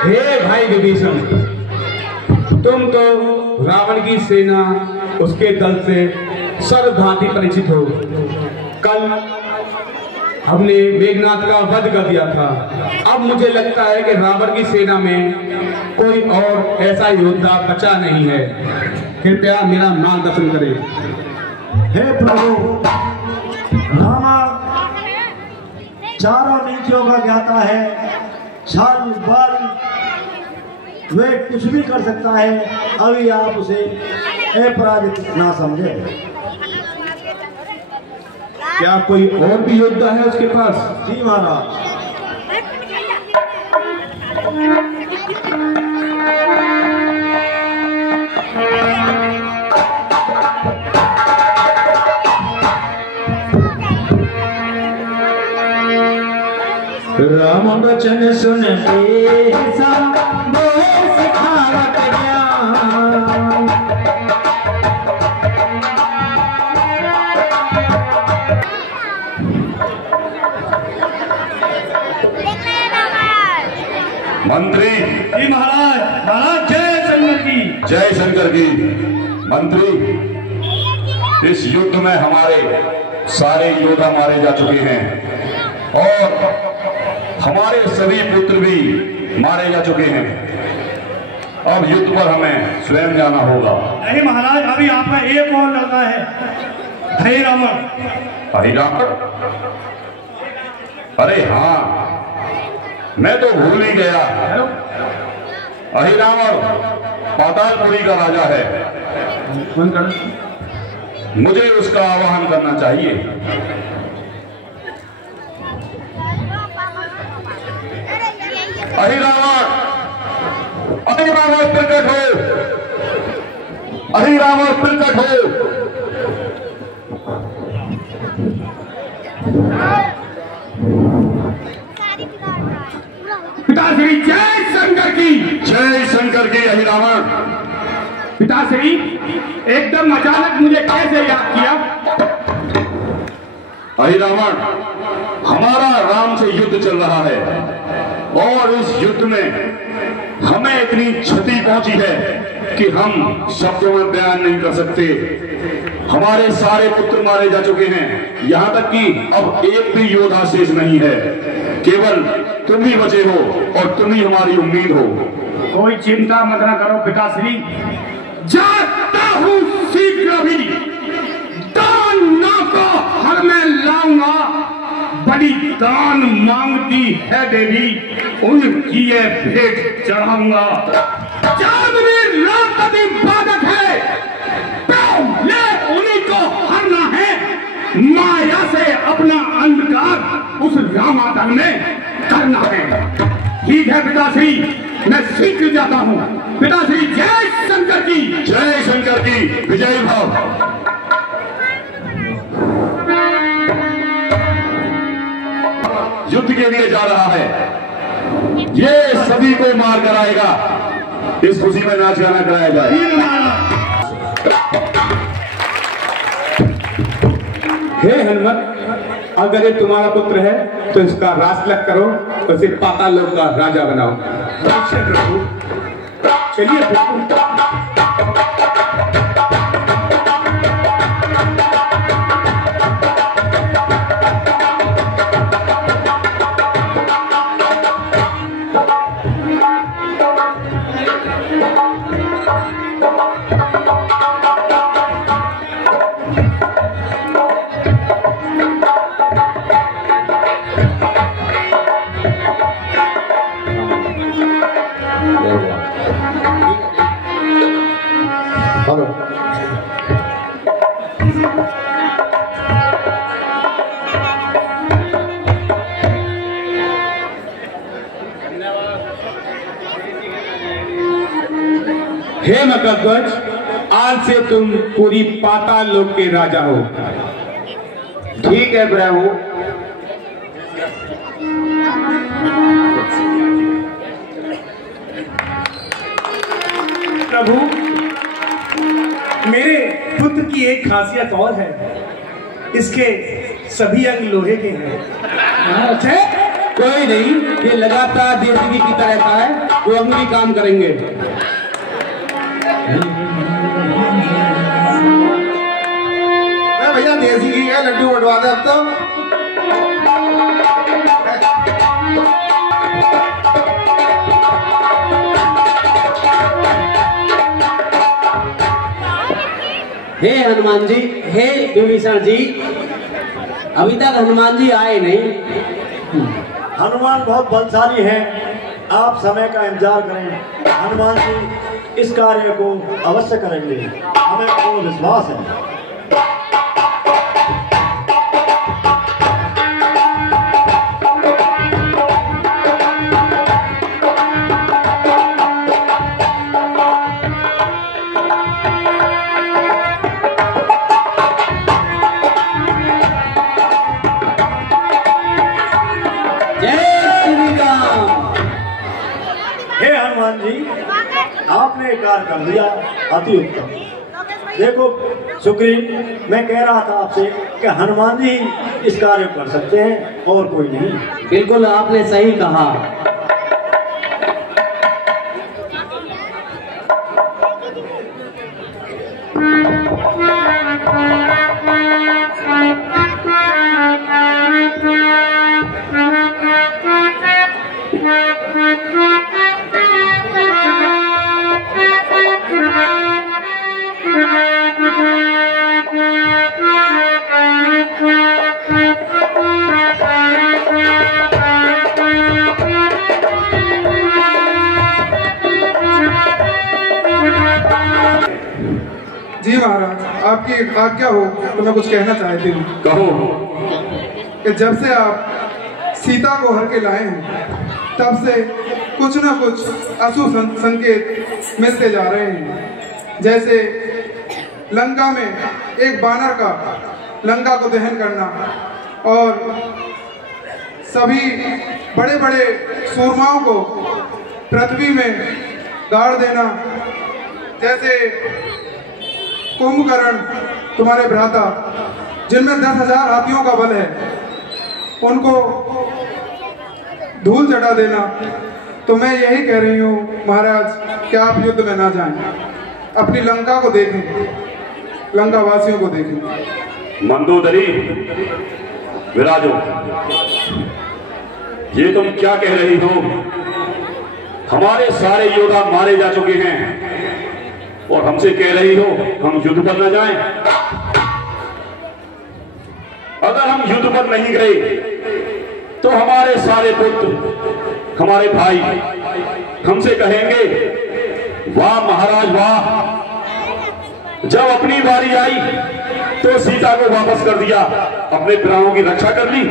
हे भाई विभीषण, तुम तो रावण की सेना उसके दल से सर्वभांति परिचित हो। कल हमने मेघनाथ का वध कर दिया था। अब मुझे लगता है कि रावण की सेना में कोई और ऐसा योद्धा बचा नहीं है। कृपया मेरा मार्गदर्शन करें। हे प्रभु, रावण चारों नीतियों का ज्ञाता है। छल बल वे कुछ भी कर सकता है। अभी आप उसे अपराजित ना समझे। क्या कोई और भी योद्धा है उसके पास? जी महाराज। राम वचन सुन बेसा मोहे सिखावत ज्ञान। मंत्री जी महाराज। महाराज जय शंकर की। जय शंकर की। मंत्री, इस युद्ध में हमारे सारे योद्धा मारे जा चुके हैं और हमारे सभी पुत्र भी मारे जा चुके हैं। अब युद्ध पर हमें स्वयं जाना होगा। नहीं महाराज, अभी आपका एक और लड़का है, हरि रावण। हरि रावण? अरे हाँ, मैं तो भूल ही गया। हरि रावण पातालपुरी का राजा है। मुझे उसका आवाहन करना चाहिए। अहिरावण, अहिरावण प्रकट हो। अहिरावण प्रकट हो। पिताश्री जय शंकर की। जय शंकर की। अहिरावण। पिताश्री, एकदम अचानक मुझे कैसे याद किया? अहिरावण, हमारा राम से युद्ध चल रहा है और इस युद्ध में हमें इतनी क्षति पहुंची है कि हम शब्दों में बयान नहीं कर सकते। हमारे सारे पुत्र मारे जा चुके हैं, यहाँ तक कि अब एक भी योद्धा शेष नहीं है। केवल तुम ही बचे हो और तुम ही हमारी उम्मीद हो। कोई चिंता मत ना करो पिताश्री, जाता हूँ शीघ्र ही। दानों को हर में लाऊंगा। बड़ी दान मांगती है देवी, उनकी ये भेंट चढ़ाऊंगा। चांदनी रात अति बाधक है, पहले उन्हीं को हरना है। माया से अपना अंधकार उस रामादल में करना है। ठीक है पिताश्री, मैं शीघ्र जाता हूँ। पिताश्री जय शंकर की। जय शंकर की। विजय भाव। युद्ध के लिए जा रहा है, ये सभी को मार कराएगा। इस खुशी में नाच गाना कराया जाए। हे हनुमत, अगर ये तुम्हारा पुत्र है तो इसका रास लग करो और इसे पाताल लोक का राजा बनाओ। चलिए हे मकरध्वज, आज से तुम पूरी पाताल लोक के राजा हो। ठीक है प्रभु। प्रभु, मेरे पुत्र की एक खासियत और है, इसके सभी अंग लोहे के हैं। कोई नहीं, ये लगातार देसी घी पीता रहता है, वो हम भी काम करेंगे। भैया देसी घी का लड्डू बटवा दे अब तो। हे हनुमान जी, हे विभीषण जी, अभी तक हनुमान जी आए नहीं। हनुमान बहुत बलशाली है, आप समय का इंतजार करें। हनुमान जी इस कार्य को अवश्य करेंगे, हमें पूर्ण विश्वास है। आपने कार्य कर दिया, अति उत्तम। देखो सुग्रीव, मैं कह रहा था आपसे कि हनुमान जी इस कार्य को कर सकते हैं और कोई नहीं। बिल्कुल आपने सही कहा। जी महाराज, आपकी आज्ञा हो तो मैं कुछ कहना चाहती हूँ। कहो। कि जब से आप सीता को हर के लाए हैं, तब से कुछ ना कुछ अशुभ संकेत मिलते जा रहे हैं। जैसे लंका में एक बानर का लंका को दहन करना और सभी बड़े बड़े सूरमाओं को पृथ्वी में गाड़ देना। जैसे कुंभकर्ण तुम्हारे भ्राता, जिनमें 10,000 हाथियों का बल है, उनको धूल चटा देना। तो मैं यही कह रही हूँ महाराज कि आप युद्ध में ना जाएं, अपनी लंका को देखें, लंका वासियों को देखें। मंदोदरी, विराजो, ये तुम क्या कह रही हो? हमारे सारे योद्धा मारे जा चुके हैं और हमसे कह रही हो हम युद्ध पर न जाएं? अगर हम युद्ध पर नहीं गए तो हमारे सारे पुत्र, हमारे भाई हमसे कहेंगे वाह महाराज वाह, जब अपनी बारी आई तो सीता को वापस कर दिया, अपने प्राणों की रक्षा कर ली।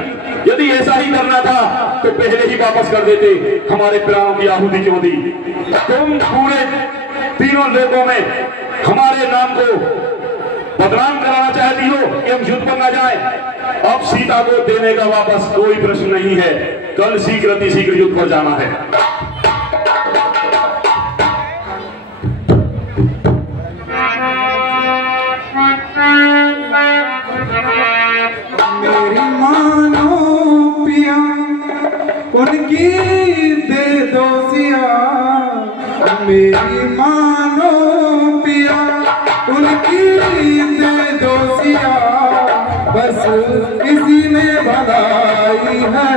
यदि ऐसा ही करना था तो पहले ही वापस कर देते, हमारे प्राणों की आहुति क्यों दी? तुम पूरे तीनों लोगों में हमारे नाम को बदनाम कराना चाहती हो कि हम युद्ध पर ना जाए। अब सीता को देने का वापस कोई प्रश्न नहीं है, कल शीघ्र अतिशीघ्र युद्ध पर जाना है। मेरी मानो पिया उनकी दे दो सिया, मेरी मानो पिया उनकी दे दो सिया, बस इसी में भलाई है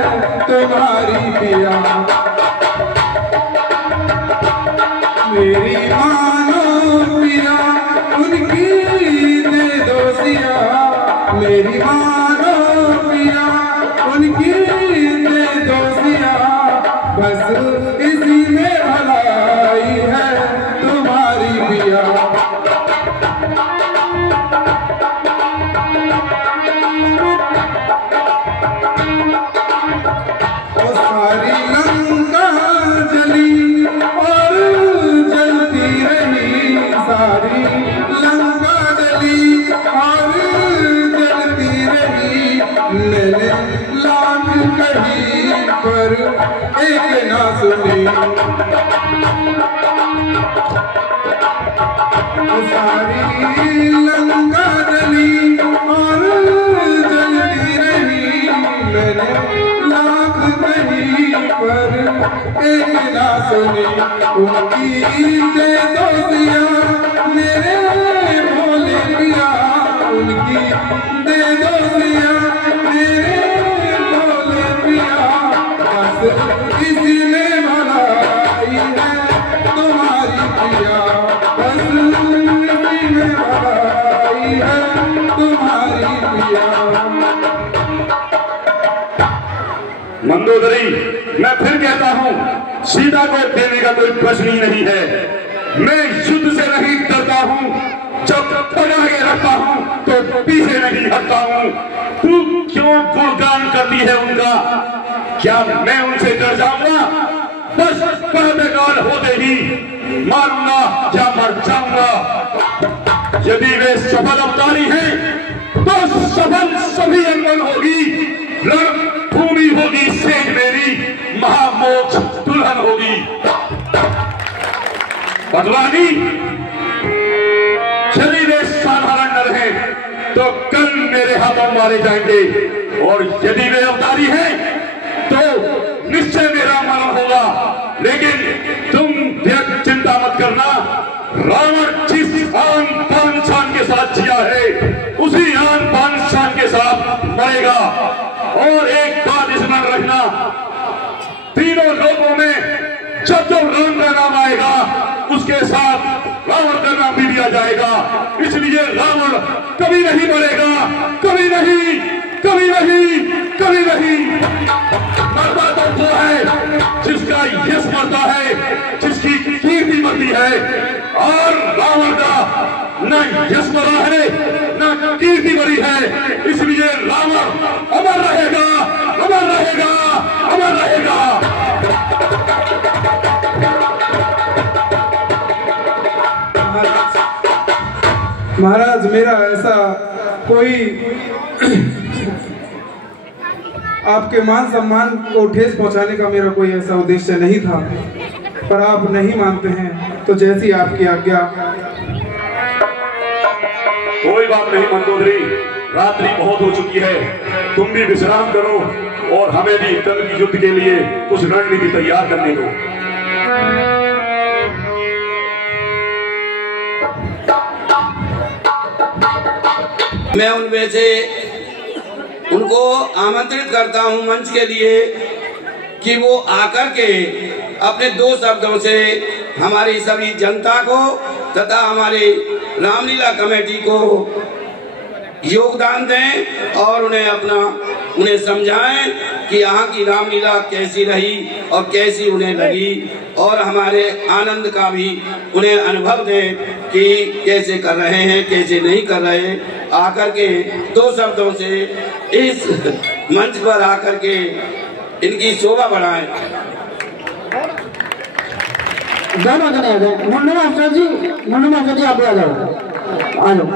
तुम्हारी पिया। मेरी मानो पिया उनकी दे दो सिया, मेरी मानो पिया उनकी दे दो सिया, बस इसी में भलाई है तुम्हारी पिया। ओ सारी लंका जली और जलती रही, सारी लंका जली और जलती रही, मैंने लाख कही पर एक ना सुनी। सारी लंका जली और जलती रही, मैंने लाख कही एक ना सुनी उनकी दे दो सिया मेरे भोले पिया उनकी दे दो सिया मेरे भोले पिया बस इसी में भलाई है तुम्हारी पिया बस इसी में भलाई है तुम्हारी पिया। मंदोदरी, मैं फिर कहता हूँ सीता को देने का कोई प्रश्न ही नहीं है। मैं युद्ध से नहीं डरता हूँ, जब बना के रखता हूँ तो पीछे नहीं हटता हूँ। तू क्यों गुणगान करती है उनका? क्या मैं उनसे डर जाऊंगा? बस प्रातःकाल होते ही मारूंगा या मर जाऊंगा। यदि वे सफल अवतारी हैं तो सफल सभी अनमोल होगी। भूमि होगी सेज मेरी, महामोक्ष दुल्हन होगी। पटवानी, यदि वे साधारण नर हैं तो कल मेरे हाथों मारे जाएंगे, और यदि वे अवतारी हैं तो निश्चय मेरा मरण होगा। लेकिन तुम व्यर्थ चिंता मत करना। रावण जिस आन बान शान के साथ जिया है उसी आन बान शान के साथ मरेगा। और एक बात स्मरण रखना, तीनों लोगों में जब जब राम का नाम आएगा उसके साथ रावण का नाम भी लिया जाएगा। इसलिए रावण कभी नहीं मरेगा, कभी नहीं, कभी नहीं, कभी नहीं। मरता तो वो है जिसका यश मरता है, जिसकी कीर्ति मरती है, और रावण का न यश मरा है न कीर्ति मरी है। इसलिए रावण अमर रहेगा, अमर रहेगा, अमर रहेगा। महाराज, मेरा ऐसा कोई आपके मान सम्मान को ठेस पहुंचाने का मेरा कोई ऐसा उद्देश्य नहीं था, पर आप नहीं मानते हैं तो जैसी आपकी आज्ञा। कोई बात नहीं मंदोदरी, रात्रि बहुत हो चुकी है, तुम भी विश्राम करो और हमें भी कल की युद्ध के लिए कुछ रणनीति तैयार करने दो। मैं उनमें से उनको आमंत्रित करता हूं मंच के लिए कि वो आकर के अपने 2 शब्दों से हमारी सभी जनता को तथा हमारे रामलीला कमेटी को योगदान दें और उन्हें समझाएं कि यहाँ की रामलीला कैसी रही और कैसी उन्हें लगी, और हमारे आनंद का भी उन्हें अनुभव दें कि कैसे कर रहे हैं, कैसे नहीं कर रहे। आकर के 2 शब्दों से इस मंच पर आकर के इनकी शोभा बढ़ाएं। दोनों जने आ जाए। मुन्नू मास्टर जी आप आ जाओ, आ जाओ।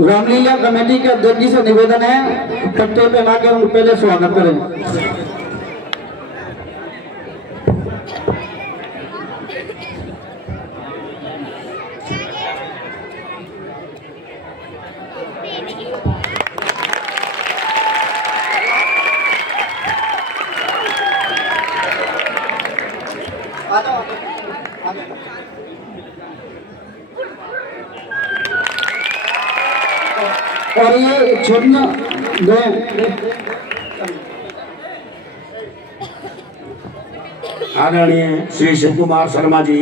रामलीला कमेटी के अध्यक्ष जी से निवेदन है पट्टे पे लाके उनको पहले स्वागत करें। और ये छोड़ना आदरणीय श्री शिव कुमार शर्मा जी,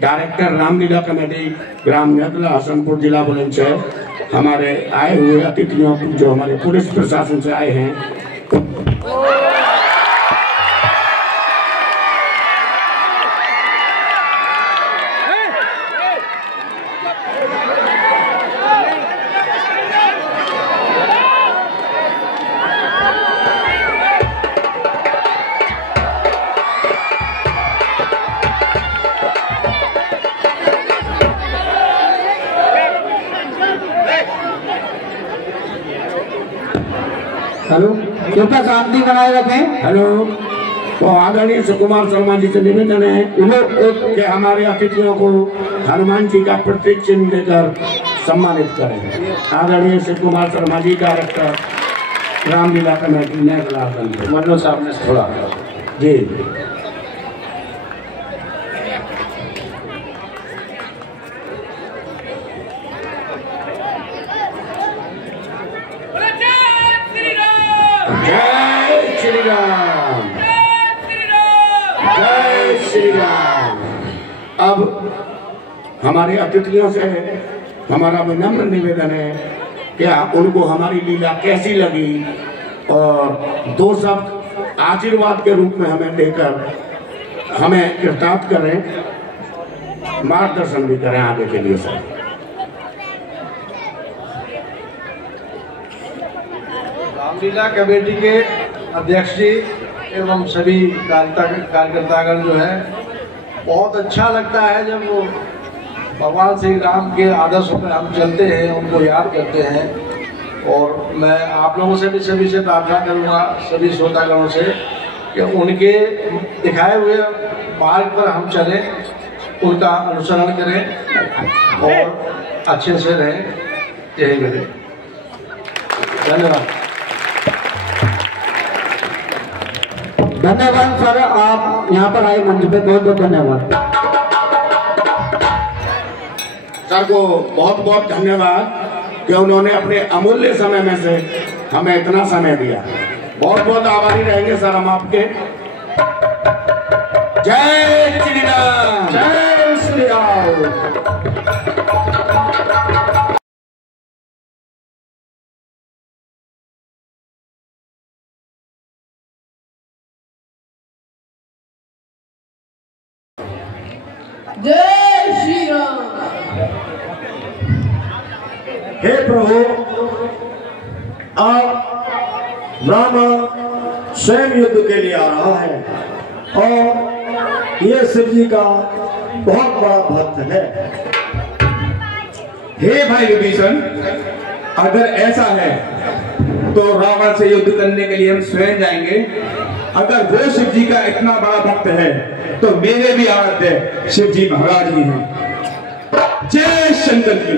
डायरेक्टर रामलीला कमेटी ग्राम नेतला हसनपुर जिला बुलंदशहर, हमारे आए हुए अतिथियों जो हमारे पुलिस प्रशासन से आए हैं, हेलो, कृपया शांति बनाए रखें। हेलो, तो आदरणीय सुकुमार शर्मा जी से निवेदन है कि हमारे अतिथियों को हनुमान जी का प्रतीक चिन्ह देकर सम्मानित करें। आदरणीय सुकुमार शर्मा जी, डायरेक्टर रामलीला कमेटी नया कलागंज। मनोज साहब ने थोड़ा जी। जय श्री राम, जय श्री राम। अब हमारे अतिथियों से हमारा विनम्र निवेदन है कि उनको हमारी लीला कैसी लगी और दो शब्द आशीर्वाद के रूप में हमें देकर हमें कृतार्थ करें, मार्गदर्शन भी करें आगे के लिए। सर, रामलीला कमेटी के अध्यक्ष जी एवं सभी कार्यकर्तागण जो है, बहुत अच्छा लगता है जब वो भगवान श्री राम के आदर्शों पर हम चलते हैं, उनको याद करते हैं। और मैं आप लोगों से भी सभी से प्रार्थना करूंगा, सभी श्रोतागणों से, कि उनके दिखाए हुए मार्ग पर हम चलें, उनका अनुसरण करें और अच्छे से रहें। जय गुरु, धन्यवाद। धन्यवाद सर, आप यहाँ पर आए मंच पे, बहुत बहुत धन्यवाद। सर को बहुत बहुत धन्यवाद कि उन्होंने अपने अमूल्य समय में से हमें इतना समय दिया। बहुत बहुत आभारी रहेंगे सर हम आपके। जय श्री राम, जय श्री राम। जय श्री राम। हे प्रभु, आप राम स्वयं युद्ध के लिए आ रहा है और ये शिव जी का बहुत बड़ा भक्त है। हे भाई विभीषण, अगर ऐसा है तो रावण से युद्ध करने के लिए हम स्वयं जाएंगे। अगर वो शिव जी का इतना बड़ा भक्त है तो मेरे भी आराध्य शिव जी महाराज ही हैं। जय शंकर जी।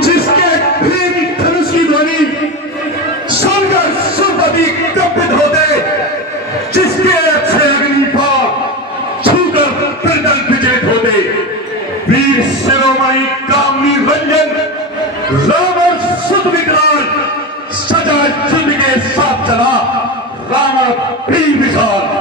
जिसके भीम धनुष की ध्वनि सुनकर सुरपति कंपित होते, जिसके अक्षय अग्निपा छूकर प्रदल विजेत होते, वीर शिरोमणि कामनी रंजन रावण सुत विकराल सजा युद्ध के साथ चला रावण भी विशाल।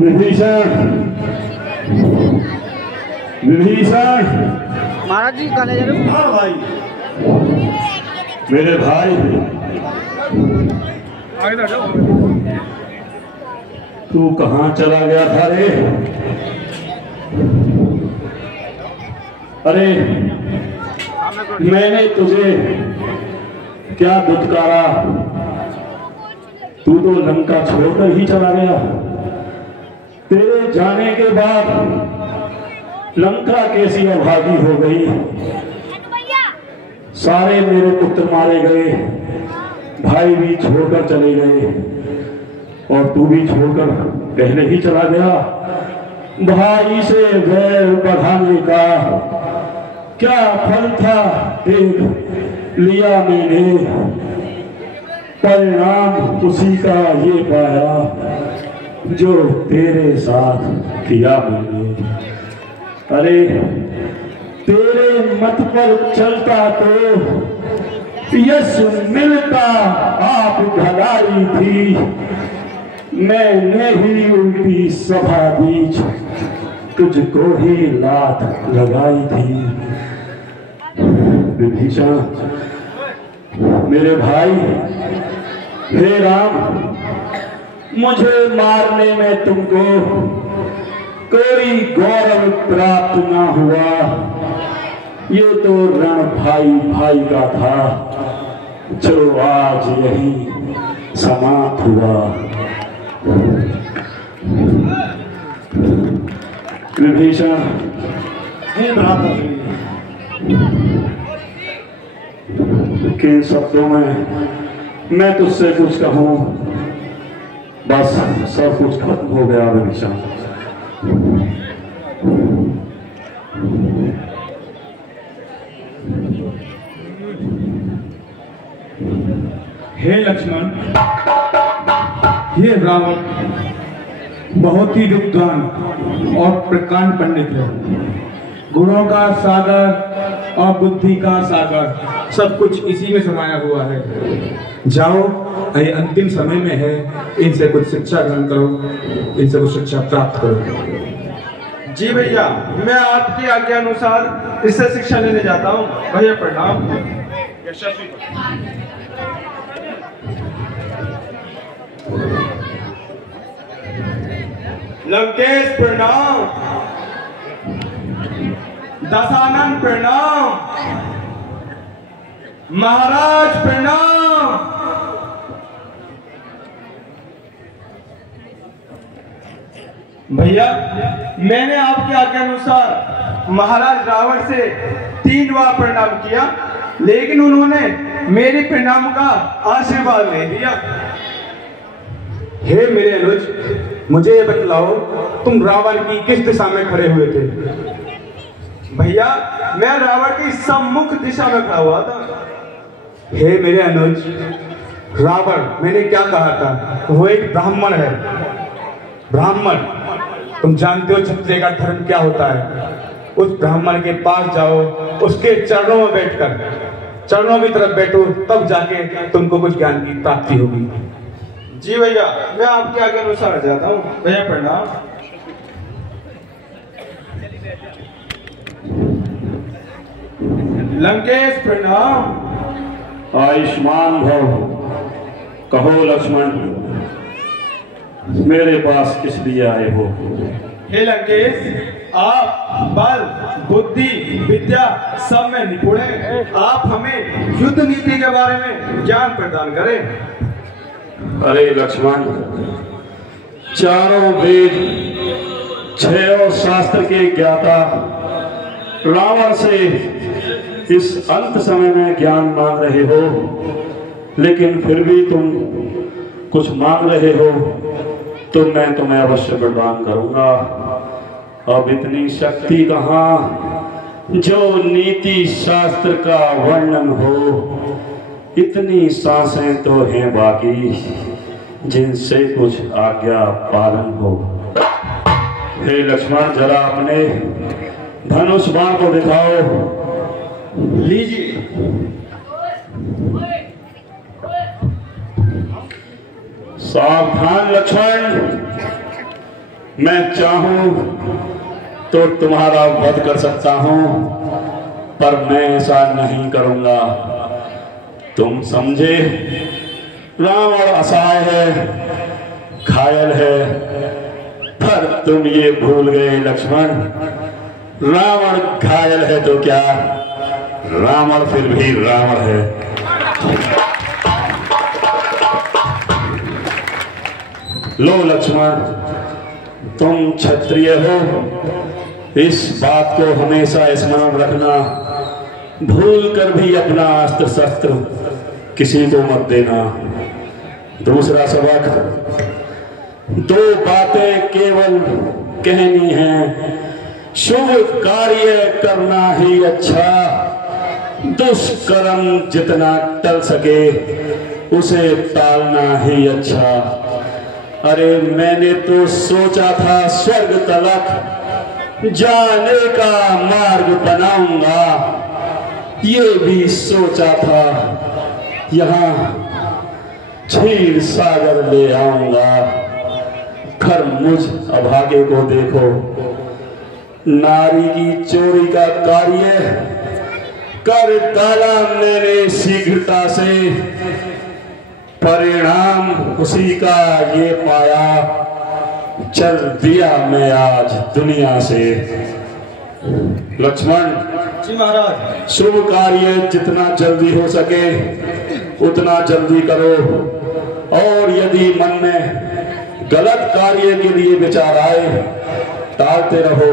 विभीषण, विभीषण, महाराज जी कहने जा रहे हो? हाँ भाई। मेरे भाई, तू कहाँ चला गया था रे? अरे मैंने तुझे क्या दुत्कारा, तू तो लंका छोड़कर ही चला गया। तेरे जाने के बाद लंका कैसी अभागी हो गई, सारे मेरे पुत्र मारे गए, भाई भी छोड़कर चले गए और तू भी छोड़कर पहले ही चला गया। भाई से वैर बढ़ाने का क्या फल था, देख लिया मैंने, परिणाम उसी का ये पाया जो तेरे साथ किया मैंने। अरे तेरे मत पर चलता तो यश मिलता, आप भलाई थी, मैंने ही उल्टी सभा बीच तुझको ही लात लगाई थी। विभीषण मेरे भाई, हे राम, मुझे मारने में तुमको कोई गौरव प्राप्त ना हुआ, ये तो रण भाई भाई का था जो आज यही समाप्त हुआ। विभीषण, किन शब्दों में मैं तुझसे कुछ कहूं, बस सब कुछ खत्म हो गया। विभीषण, हे लक्ष्मण, ये रावण बहुत ही विद्वान और प्रकांड पंडित है, गुणों का सागर और बुद्धि का सागर सब कुछ इसी में समाया हुआ है। जाओ, ये अंतिम समय में है, इनसे कुछ शिक्षा ग्रहण करो, इनसे कुछ शिक्षा प्राप्त करो। जी भैया, मैं आपकी आज्ञा अनुसार इससे शिक्षा लेने जाता हूँ। भैया प्रणाम। लंकेश प्रणाम, दशानन प्रणाम, महाराज प्रणाम। भैया, मैंने आपकी आज्ञा अनुसार महाराज रावण से 3 बार प्रणाम किया, लेकिन उन्होंने मेरे प्रणाम का आशीर्वाद नहीं दिया। हे मेरे अनुज, मुझे ये बतलाओ, तुम रावण की किस दिशा में खड़े हुए थे? भैया, मैं रावण की सम्मुख दिशा में खड़ा हुआ था। हे मेरे अनुज, रावण, मैंने क्या कहा था, वो एक ब्राह्मण है। ब्राह्मण, तुम जानते हो क्षत्रिय का धर्म क्या होता है। उस ब्राह्मण के पास जाओ, उसके चरणों में बैठकर, चरणों की तरफ बैठो, तब जाके तुमको कुछ ज्ञान की प्राप्ति होगी। जी भैया, मैं आपके आगे अनुसार जाता हूँ। भैया प्रणाम। लंकेश प्रणाम। आयुष्मान भव। कहो लक्ष्मण, मेरे पास किस लिए आए हो? हे लंकेश, आप बल, बुद्धि, विद्या सब में निपुण हैं। आप हमें युद्ध नीति के बारे में ज्ञान प्रदान करें। अरे लक्ष्मण, चारों वेद, 6 शास्त्र के ज्ञाता रावण से इस अंत समय में ज्ञान मांग रहे हो, लेकिन फिर भी तुम कुछ मांग रहे हो तो मैं तुम्हें अवश्य प्रदान करूंगा। अब इतनी शक्ति कहाँ जो नीति शास्त्र का वर्णन हो, इतनी सांसें तो हैं बाकी जिनसे कुछ आज्ञा पालन हो। हे लक्ष्मण, जरा अपने धनुष बाण को दिखाओ। लीजिए। सावधान लक्ष्मण, मैं चाहूं तो तुम्हारा वध कर सकता हूं, पर मैं ऐसा नहीं करूंगा। तुम समझे, रावण असहाय है, घायल है, पर तुम ये भूल गए लक्ष्मण, रावण घायल है तो क्या, रावण फिर भी रावण है। लो लक्ष्मण, तुम क्षत्रिय हो, इस बात को हमेशा स्मरण रखना, भूल कर भी अपना अस्त्र शस्त्र किसी को मत देना। दूसरा सबक, दो बातें केवल कहनी है, शुभ कार्य करना ही अच्छा, दुष्कर्म जितना टल सके उसे टालना ही अच्छा। अरे मैंने तो सोचा था स्वर्ग तलक जाने का मार्ग बनाऊंगा, ये भी सोचा था यहाँ क्षीर सागर ले आऊंगा, पर मुझ अभागे को देखो, नारी की चोरी का कार्य कर डाला मैंने शीघ्रता से, परिणाम उसी का ये पाया, चल दिया मैं आज दुनिया से। लक्ष्मण जी महाराज, शुभ कार्य जितना जल्दी हो सके उतना जल्दी करो, और यदि मन में गलत कार्य के लिए विचार आए, टालते रहो,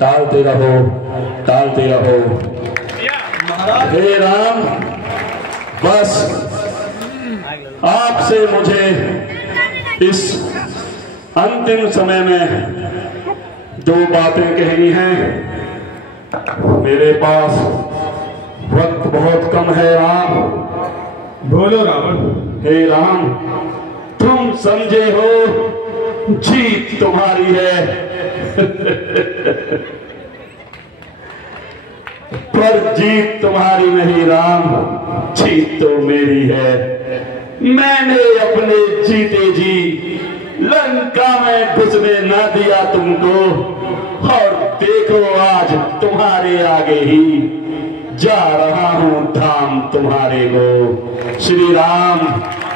टालते रहो, टालते रहो। हे राम, बस आपसे मुझे इस अंतिम समय में दो बातें कहनी हैं। मेरे पास वक्त बहुत कम है राम। बोलो रावण। हे राम, तुम समझे हो जीत तुम्हारी है, पर जीत तुम्हारी नहीं राम, जीत तो मेरी है। मैंने अपने जीते जी लंका में घुसने न दिया तुमको, और देखो आज तुम्हारे आगे ही जा रहा हूं धाम तुम्हारे को। श्री राम,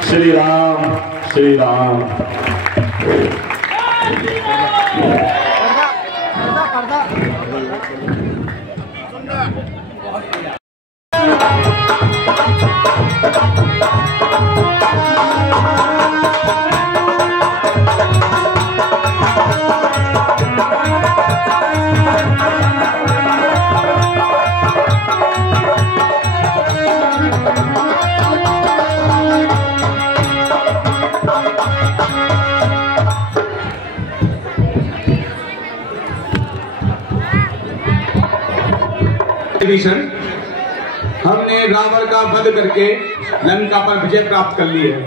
श्री राम, श्री राम। हमने रावण का वध करके लंका पर विजय प्राप्त कर ली है,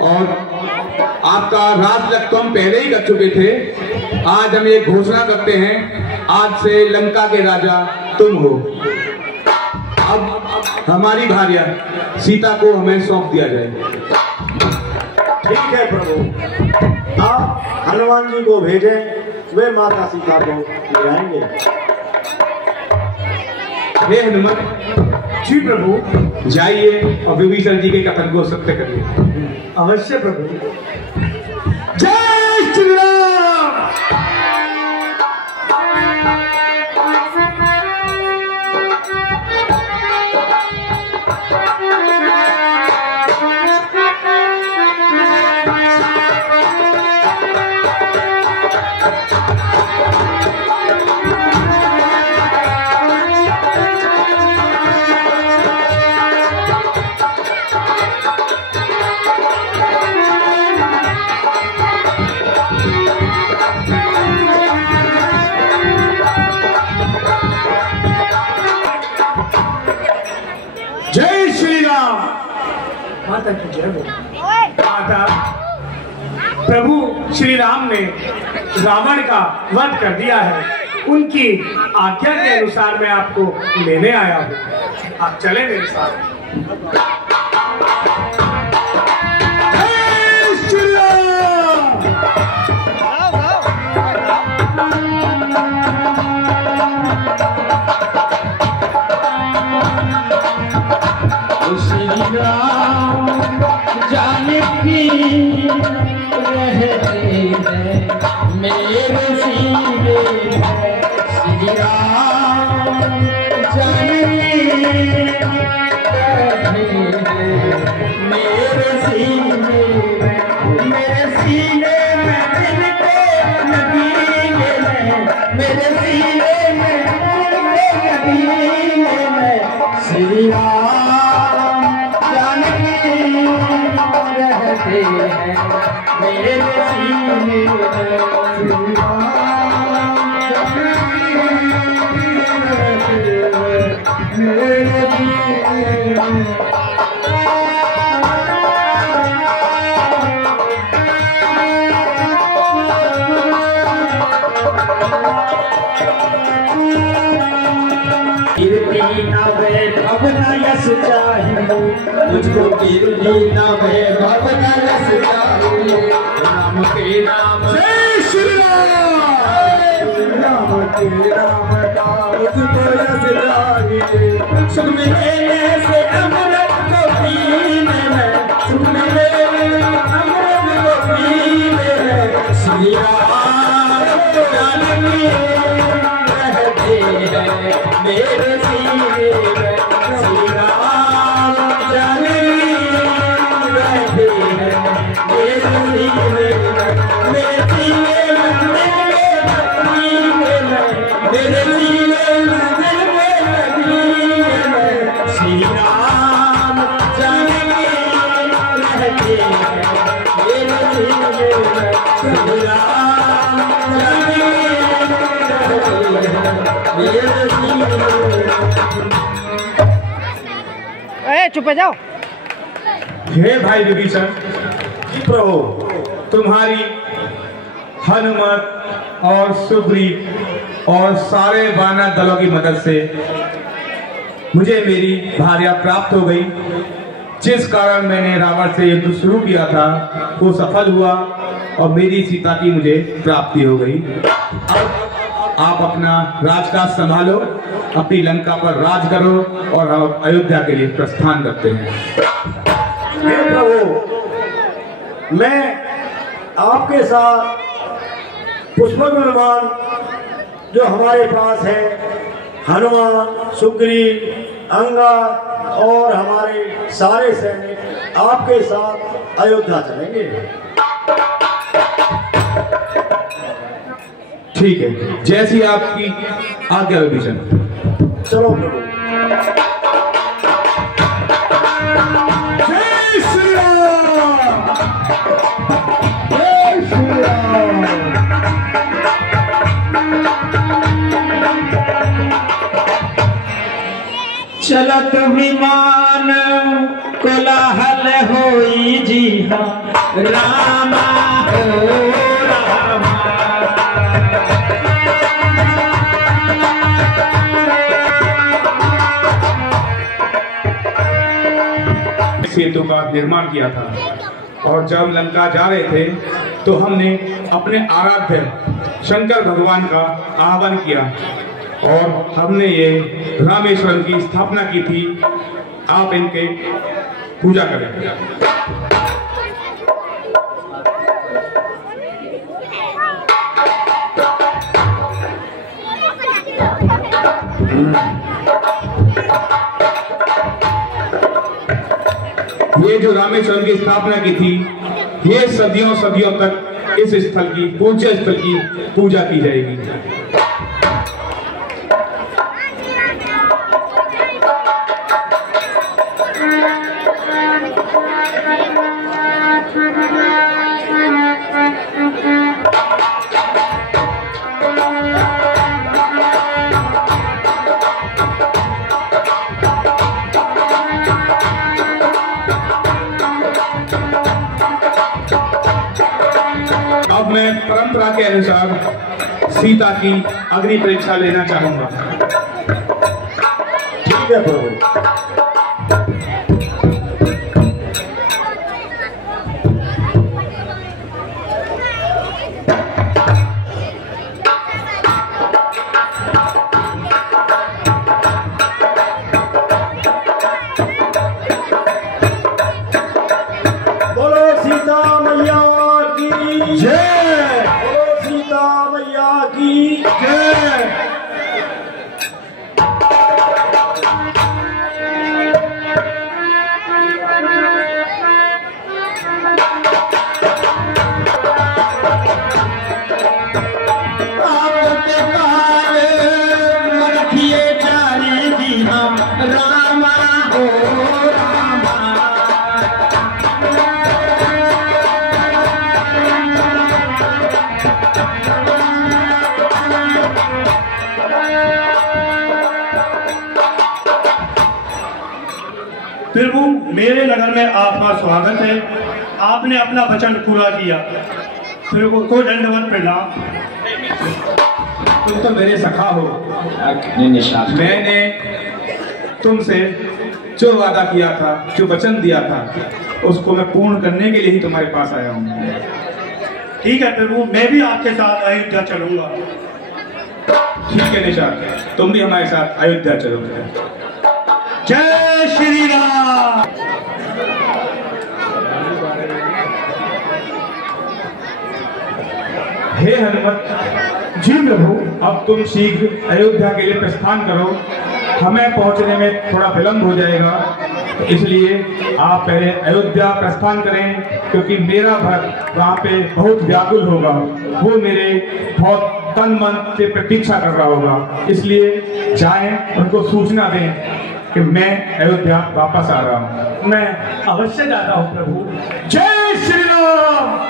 और आपका राजलक तो हम पहले ही कर चुके थे। आज हम ये घोषणा करते हैं, आज से लंका के राजा तुम हो। अब हमारी भार्या सीता को हमें सौंप दिया जाए। ठीक है प्रभु, आप हनुमान जी को भेजें, वे माता सीता को ले आएंगे। हे हनुमान जी प्रभु, जाइए और विभीषण जी के कथन को सत्य करिए। अवश्य प्रभु। जय श्री राम। माता की जय हो। माता, प्रभु श्री राम ने रावण का वध कर दिया है, उनकी आज्ञा के अनुसार मैं आपको लेने आया हूँ। आप चले मेरे साथ। जानकी रहते हैं मेरे सीने में, श्री राम जानकी रहते हैं मेरे सीने में, मेरे सीने में जिनको नगीने में, मेरे सीने में जिनको नगीने में, श्री राम जानकी रहते हैं मेरे सीने में, श्री राम जानकी रहते हैं मेरे सीने में। कीर्ति न वैभव न यश चाहिए, मुझको कीर्ति न वैभव न यश चाहिए, राम के नाम जय श्री राम। राम के नाम का मुझको यश चाहिए, सुन मेरे से अमृत को पीने में, सुन मेरे अमृत को पीने में, श्री राम जानकी रहते हैं मेरे सीने में, श्री राम जानकी रहते हैं मेरे सीने में, मेरे सीने में मेरे सीने में श्री राम जानकी रहते हैं मेरे सीने में, श्री राम जानकी चुप जाओ। हे भाई विभीषण, जी प्रभु। तुम्हारी हनुमत और सुग्रीव और सारे वानर दलों की मदद से मुझे मेरी भार्या प्राप्त हो गई। जिस कारण मैंने रावण से युद्ध शुरू किया था वो सफल हुआ और मेरी सीता की मुझे प्राप्ति हो गई। अब आप अपना राजकाज संभालो, अपनी लंका पर राज करो और हम अयोध्या के लिए प्रस्थान करते हैं। हे प्रभु, मैं आपके साथ पुष्पक विमान जो हमारे पास है, हनुमान, सुग्रीव, अंगद और हमारे सारे सैनिक आपके साथ अयोध्या चलेंगे। ठीक है, जैसी आपकी आज्ञा विभीषण। चलो प्रभु। जय श्री राम। जय श्री राम। चलत विमान कोलाहल होई जी हाँ, रामा हो रामा। सेतु का निर्माण किया था और जब लंका जा रहे थे तो हमने अपने आराध्य शंकर भगवान का आह्वान किया और हमने ये रामेश्वरम की स्थापना की थी। आप इनके पूजा करें। ये जो रामेश्वरम की स्थापना की थी, ये सदियों सदियों तक इस स्थल की पूज्य स्थल की पूजा की जाएगी। अब मैं परंपरा के अनुसार सीता की अग्नि परीक्षा लेना चाहूंगा। ठीक है प्रभु। जय। बोलो सीता मैया की जय। प्रभु, मेरे नगर में आपका स्वागत है। आपने अपना वचन पूरा किया। प्रभु को दंडवत प्रणाम। तुम तो मेरे सखा हो। मैंने तुमसे जो वादा किया था, जो वचन दिया था, उसको मैं पूर्ण करने के लिए ही तुम्हारे पास आया हूँ। ठीक है प्रभु, मैं भी आपके साथ अयोध्या चलूंगा। ठीक है निशाद, तुम भी हमारे साथ अयोध्या चलोगे। जय श्री राम। हे हनुमत जी प्रभु, अब तुम शीघ्र अयोध्या के लिए प्रस्थान करो। हमें पहुंचने में थोड़ा विलंब हो जाएगा, तो इसलिए आप पहले अयोध्या प्रस्थान करें, क्योंकि मेरा भक्त वहाँ पे बहुत व्याकुल होगा। वो मेरे बहुत तन मन से प्रतीक्षा कर रहा होगा। इसलिए जाएं, उनको सूचना दें कि मैं अयोध्या वापस आ रहा हूँ। मैं अवश्य जाता हूँ प्रभु। जय श्री राम।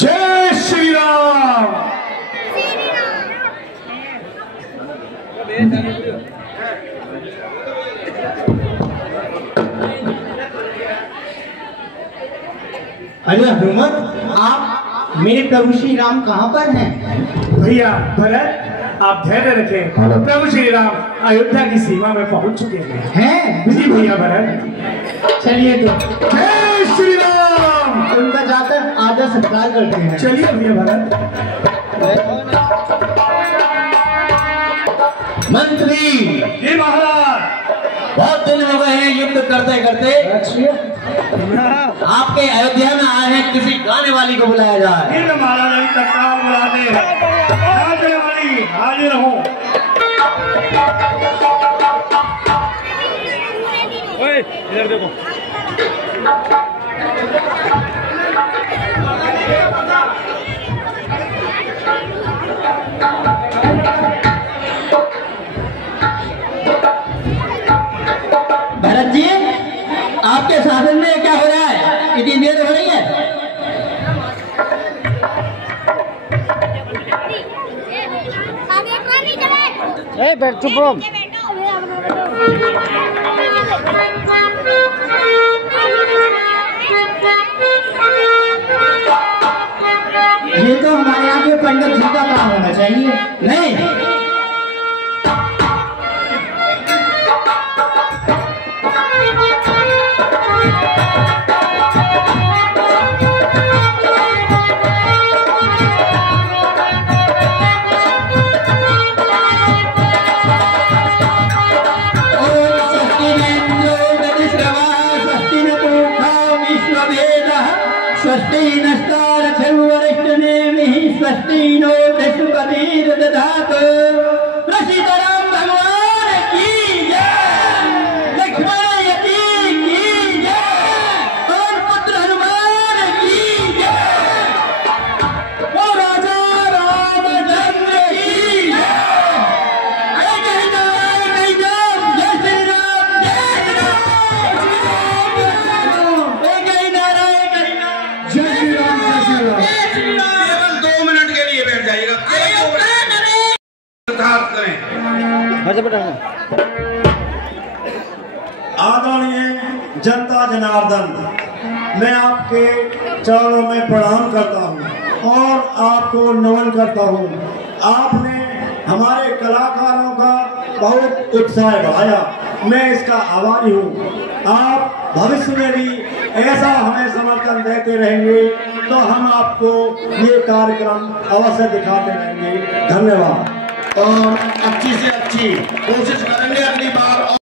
जय श्री राम। अरे हनुमत, आप मेरे प्रभु श्री राम कहाँ पर हैं? भैया भरत, आप धैर्य रखें। प्रभु श्री राम अयोध्या की सीमा में पहुंच चुके हैं। जी भैया भरत। चलिए तो जय श्री राम। उनका जाकर आदर सत्कार करते हैं। चलिए भैया भरत। मंत्री जी महाराज, बहुत दिन हो गए हैं युद्ध करते करते। आपके अयोध्या में आए हैं, किसी गाने वाली को बुलाया जाए। महाराज अभी तत्काल बुलाते हैं। नाचने वाली हाजिर हो। इधर देखो। भरत जी, आपके शासन में क्या हो रहा है? इतनी देर हो रही है। बैठ चुप रहो। ये तो हमारे यहाँ के पंडित जी का काम होना चाहिए। नहीं, स्वस्ति नो बृहस्पति दधातु। सीताराम भगवान की जय, लक्ष्मण यति की जय, और पुत्र हनुमान की जय, और राजा रामचंद्र की जय। जय श्री राम, जय श्री राम, जय श्री केवल 2 मिनट के लिए बैठ जाइएगा। राजा जनार्दन, मैं आपके चरणों में प्रणाम करता हूँ और आपको नमन करता हूँ। आपने हमारे कलाकारों का बहुत उत्साह बढ़ाया, मैं इसका आभारी हूँ। आप भविष्य में भी ऐसा हमें समर्थन देते रहेंगे तो हम आपको ये कार्यक्रम अवश्य दिखाते रहेंगे। धन्यवाद। और अच्छी से अच्छी कोशिश करेंगे अगली बार